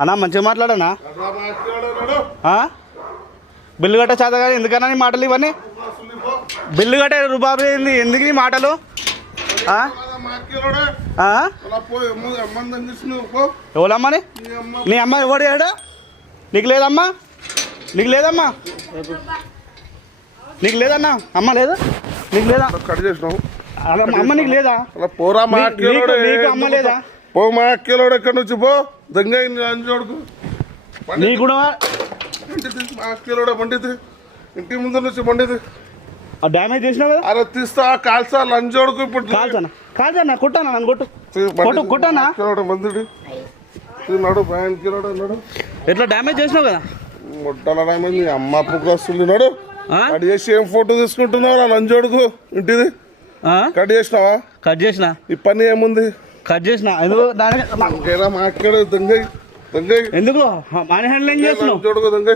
అన్నా మంచిగా మాట్లాడనా బిల్లు కట్ట చేత కానీ ఎందుకన్నా నీ మాటలు ఇవన్నీ బిల్లు కట్టే రూబాబు ఏంది ఎందుకు నీ మాటలు ఎవరమ్మని నీ అమ్మ ఎవడు ఏడా నీకు లేదమ్మా నీకు లేదమ్మా నీకు లేదన్నా అమ్మ లేదా నీకు లేదా కట్ చేసినావు అమ్మ నీకు లేదా పోరా నీకు అమ్మ లేదా పో మా అక్కేలోడు ఎక్కడి నుంచి పో దొంగ అంజోడుకు నీ కూడా మా అక్కేలోడే బండిది ఇంటి ముందు నుంచి బండిది డ్యామేజ్ చేసినావు కదా అరే తీస్తా కాల్సా లంజోడుకు ఇప్పుడు కాల్చన్నా కొట్టానా నన్ను కొట్టు కొట్టానా మందుడి నడు బ్యాన్ కిలోడు అన్నాడు ఎట్లా డ్యామేజ్ చేసినావు కదా ముట్టల డ్యామేజ్ అమ్మ పుక్క వస్తుంది నాడు కట్ చేసి ఏం ఫోటో తీసుకుంటున్నావు లంజోడుకు ఇంటిది కట్ చేసినావా కట్ చేసిన ఈ పని ఏముంది కట్ చేసిన మాట్లాడే దొంగ దొంగ ఎందుకు మాని హ్యాండ్లింగ్ చేస్తున్నావు చూడకు దొంగ